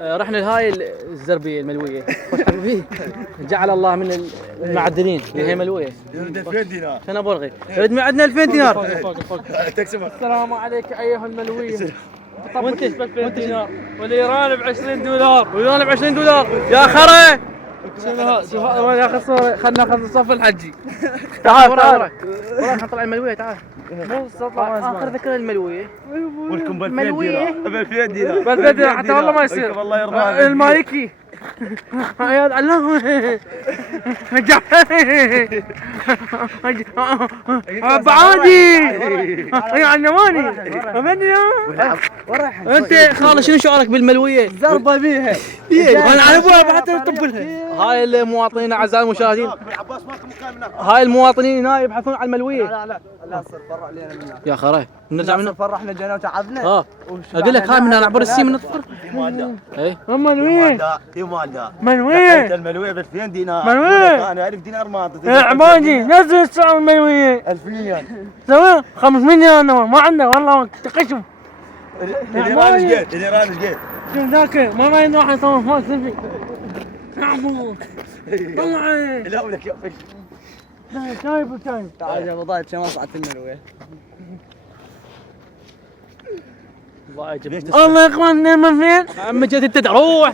رحنا لهاي الزربيه الملويه جعل الله من المعدنين اللي هي ملويه. يريد 2000 دينار. انا برغي يريد عندنا 2000 دينار. تكسب. السلام عليك ايها الملويه. وانت ب 2000 دينار والايران ب 20 دولار والايران ب 20 دولار يا خرا. شنو هذا يا اخي الصوره. خلنا ناخذ الصف الحجي. تعال وراك نطلع الملويه. تعال مو اخر ذكر الملويه ولكم ب 2000 ملوية. دينار. ب 2000 دينار. ب 2000 دينار حتى والله ما يصير. والله يرضى عليك. المالكي يا علام بعادي يا علماني انت خالد شنو شعورك بالملويه؟ زربه بيها انا على ابوها حتى نطب لها. هاي المواطنين اعزائي المشاهدين، هاي المواطنين هنا يبحثون عن الملويه. لا صر فرع علينا منها يا خرا نرجع من فرحنا جينا وتعبنا. اقول لك هاي من نعبر السي من نطفر. اي ملويه ملويه. انت الملويه ب 2000 دينار. ملويه انا 1000 دينار ما اعطيك. يا عبادي نزل السعر الملويه 2000 سوي 500 دينار ما عندك والله تقشف. الايران ايش قد؟ الايران ايش قد؟ شوف ذاك ما رايد واحد يصور فوق سيلفي. عمو طلعي لا ولك يا فش. شايب وشايب. تعال يا بضايع شو ما صعدت الملويه. الله يقرن 2 عم جيت انت روح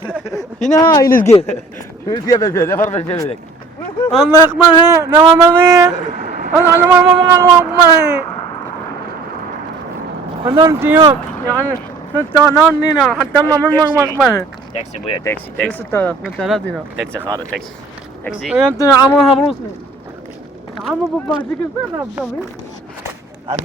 هنا هاي اللي لقيت فيها ب 2000 افر ب 2000 لك. الله يقبلها نوام مضيع. انا ما هذول يوم يعني 6000 دينار حتى ما من ما اقبلها. تاكسي ابويا تاكسي 6000 دينار تاكسي خالد تاكسي انت عمرها بروسي عمو بابا شكل صار